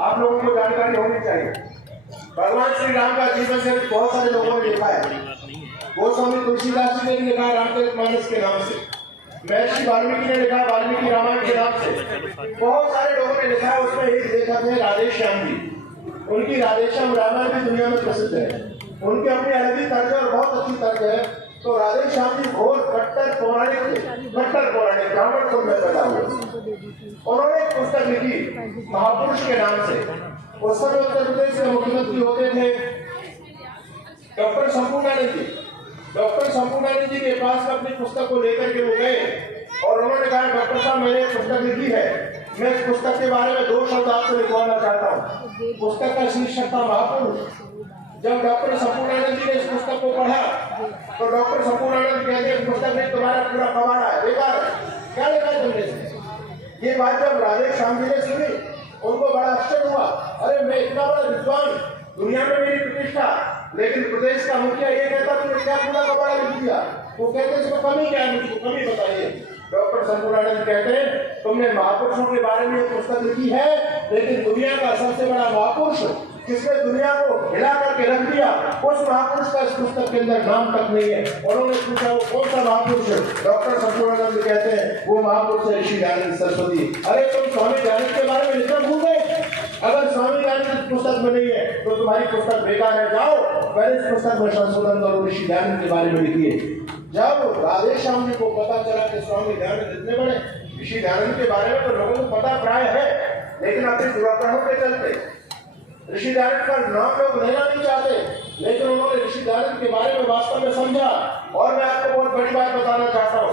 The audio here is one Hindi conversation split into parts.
आप लोगों को जानकारी होनी चाहिए। भगवान श्री राम का जीवन चरित्र बहुत सारे लोगों ने लिखा है। गोस्वामी तुलसीदास जी ने भी लिखा रामचरितमानस के नाम से, महर्षि वाल्मीकि ने लिखा वाल्मीकि रामायण के नाम से, बहुत सारे लोगों ने लिखा है। उसमें एक लेखक है राधे श्याम जी, उनकी राधेश्याम रामायण भी दुनिया में प्रसिद्ध है। उनकी अपनी अलग ही तर्ज और बहुत अच्छी तर्ज है। तो राधे श्याम जी घोर कट्टर पौराणिक थे, कट्टर पौराणिक ब्राह्मण कुल में पैदा हुए। उन्होंने एक पुस्तक लिखी महापुरुष के नाम से। उस समय उत्तर प्रदेश के मुख्यमंत्री होते थे डॉक्टर शंभूनानंद जी। डॉक्टर शंभूनानंद जी के पास अपनी पुस्तक को लेकर के वो गए और उन्होंने कहा डॉक्टर साहब मैंने एक पुस्तक लिखी है, मैं इस पुस्तक के बारे में 2 शब्द आपसे लिखवाना चाहता हूँ। पुस्तक का शीर्षक था महापुरुष। जब डॉक्टर शंभूनानंद जी ने इस पुस्तक को पढ़ा तो डॉक्टर शंभूनानंद कहते हैं पुस्तक में तुम्हारा पूरा कबाड़ा है, बेकार है, क्या लिखा है तुमने। ये बात जब राधे श्याम जी ने सुनी उनको बड़ा आश्चर्य हुआ। अरे मैं इतना बड़ा विद्वान, दुनिया में मेरी प्रतिष्ठा, लेकिन प्रदेश का मुखिया ये कहता तुमने क्या पूरा कबाड़ा लिख दिया। वो कहते इसमें कमी क्या है, मुझको कमी बताइए। डॉक्टर शंभूनानंद कहते हैं तुमने महापुरुषों के बारे में एक पुस्तक लिखी है, लेकिन दुनिया का सबसे बड़ा महापुरुष जिसने दुनिया को हिला करके रख दिया, उस महापुरुष का इस पुस्तक के अंदर नाम तक नहीं है। उन्होंने पूछा वो कौन सा महापुरुष है। डॉक्टर शंभूनानंद कहते हैं वो महापुरुष है ऋषि दयानंद सरस्वती। अरे तुम स्वामी दयानंद के बारे में लिखना भूल गए। अगर स्वामी दयानंद पुस्तक में नहीं है तो तुम्हारी पुस्तक बेकार है, जाओ पहले इस पुस्तक में संशोधन करो, ऋषि दयानंद के बारे में लिखिए। जब राधे श्याम जी को पता चला कि स्वामी दयानंद इतने बड़े ऋषि दयानंद के बारे में तो लोगों को पता प्राय है, लेकिन अपने दुराग्रहों के चलते ऋषि दयानंद का नाम लोग लेना नहीं चाहते, लेकिन उन्होंने ऋषि दयानंद के बारे में वास्तव में समझा। और मैं आपको बहुत बड़ी बात बताना चाहता हूँ।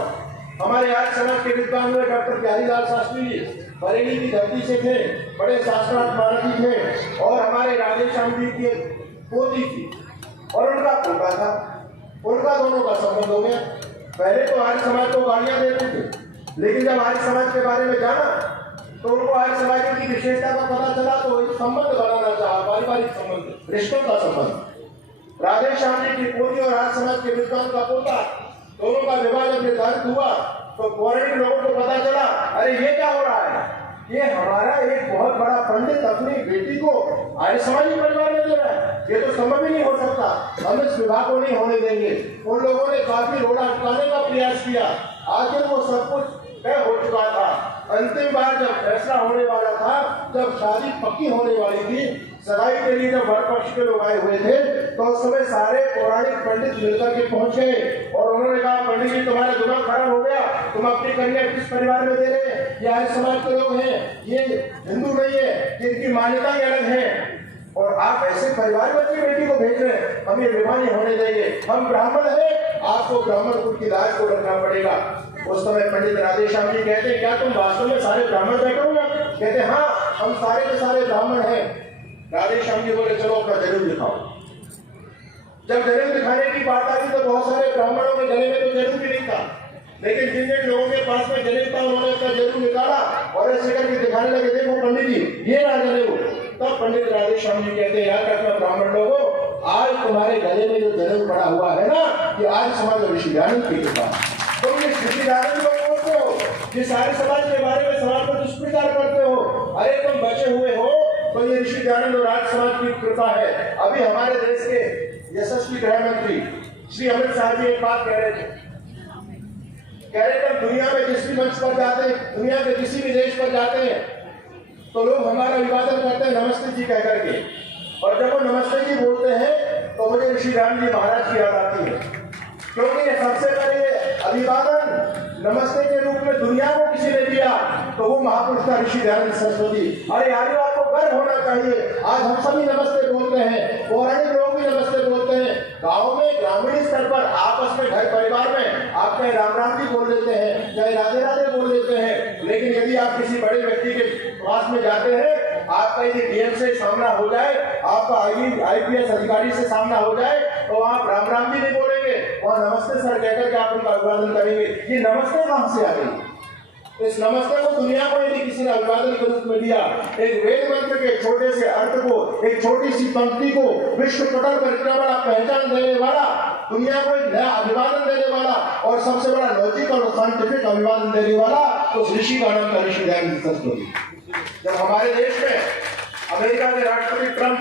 हमारे आज समाज के विद्वान हुए डॉक्टर प्यारीलाल शास्त्री जी बरेली की धरती से थे, बड़े शास्त्रार्थ मानसी थे और हमारे राधे श्याम जी की पोती थी और उनका पोता था। उनका दोनों का संबंध हो गया। पहले तो आर्य समाज को गालियां देते थे, लेकिन जब आर्य समाज के बारे में जाना तो उनको आर्य समाज की विशेषता का पता चला तो एक संबंध बनाना चाहा, पारिवारिक संबंध, रिश्तों का संबंध। राधे श्याम जी की पोती और आर्य समाज के विद्वान का पोता, दोनों का विवाह जब निर्धारित हुआ तो पौराणिक लोगों को पता चला अरे ये क्या हो रहा है, ये हमारा एक बहुत बड़ा पंडित अपनी बेटी को आर्य समाजी परिवार में दे रहा है, ये तो संभव ही नहीं हो सकता, हम इस विवाह को नहीं होने देंगे। उन लोगों ने काफी रोड़ा अटकाने का प्रयास किया। आखिर वो सब कुछ तय हो चुका था। अंतिम बार जब फैसला होने वाला था, जब शादी पक्की होने वाली थी, सगाई के लिए जब वर पक्ष के लोग आए हुए थे तो उस समय सारे पौराणिक पंडित मिलकर के पहुंच गए और उन्होंने कहा पंडित जी तुम्हारा दिमाग खराब हो गया, तुम अपनी कन्या किस परिवार में दे रहे हैं, ये आर्य समाज के लोग हैं, ये हिंदू नहीं है, जिनकी मान्यताएं अलग हैं और आप ऐसे परिवार में अपनी बेटी को भेज रहे हैं, हम ये विवाह नहीं होने देंगे, हम ब्राह्मण हैं, आपको ब्राह्मण कुल की लाज को रखना पड़ेगा। उस समय पंडित राधे श्याम जी कहते हैं क्या तुम वास्तव में सारे ब्राह्मण बैठे हो? कहते हैं हाँ हम सारे के सारे ब्राह्मण हैं। राधे श्याम जी बोले चलो अपना जनेऊ दिखाओ। जब जनेऊ दिखाने की बात आई तो बहुत सारे ब्राह्मणों के गले में तो जनेऊ भी नहीं था, लेकिन जिन जिन लोगों के पास में जनेऊ था उन्होंने अपना जनेऊ निकाला और ऐसे करके दिखाने लगे देखो पंडित जी ये रहा जनेऊ। तब पंडित राधे श्याम जी कहते हैं याद रखना ब्राह्मण लोगों, आज तुम्हारे गले में जो जनेऊ पड़ा हुआ है ना, ये आज समाज ऋषि दयानंद की कृपा। तुम ये ऋषि दयानंद को बोलते हो, जिस आर्य समाज के बारे में समाज पर दुष्प्रचार करते हो, अरे तुम बचे हुए हो तो ये ऋषि दयानंद और आर्य समाज की कृपा है। अभी हमारे देश के यशस्वी गृह मंत्री श्री अमित शाह जी एक बात कह रहे थे, कह रहे थे दुनिया में जिस भी मंच पर जाते हैं, दुनिया के किसी भी देश पर जाते हैं तो लोग हमारा अभिवादन करते हैं नमस्ते जी कह करके, और जब वो नमस्ते जी बोलते हैं तो मुझे ऋषि राम जी महाराज की याद आती है, क्योंकि सबसे पहले अभिवादन नमस्ते के रूप में दुनिया को किसी ने दिया तो वो महापुरुष था ऋषि दयानंद सरस्वती। अरे यार आपको गर्व होना चाहिए, आज हम सभी नमस्ते बोलते हैं, पौराणिक लोग भी नमस्ते बोलते हैं, गाँव में ग्रामीण स्तर पर आपस में घर परिवार में आप चाहे राम राम जी बोल देते हैं, चाहे राधे राधे बोल देते हैं, लेकिन यदि आप किसी बड़े व्यक्ति के पास में जाते हैं, आपका यदि डीएम से सामना हो जाए, आपका आईपीएस अधिकारी से सामना हो जाए तो आप राम राम जी नहीं बोलेंगे और नमस्ते सर कहकर के आप उनका अभिवादन करेंगे। ये नमस्ते कहां से आ गई? इस नमस्ते को दुनिया को यदि किसी ने अभिवादन के रूप में दिया, एक वेद मंत्र के छोटे से अर्थ को, एक छोटी सी पंक्ति को विश्व पटल पर इतना बड़ा पहचान देने वाला, दुनिया को एक नया अभिवादन देने वाला और सबसे बड़ा लॉजिकल और साइंटिफिक अभिवादन देने वाला उस ऋषि का नाम था ऋषि दयानंद सरस्वती। जब हमारे देश में अमेरिका के राष्ट्रपति ट्रंप